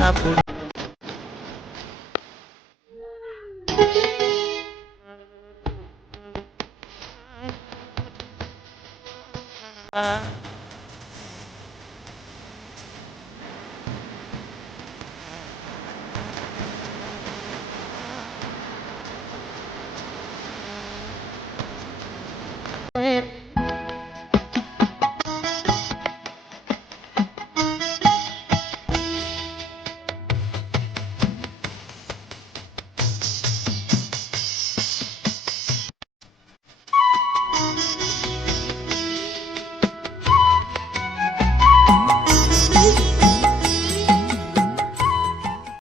apple. Uh...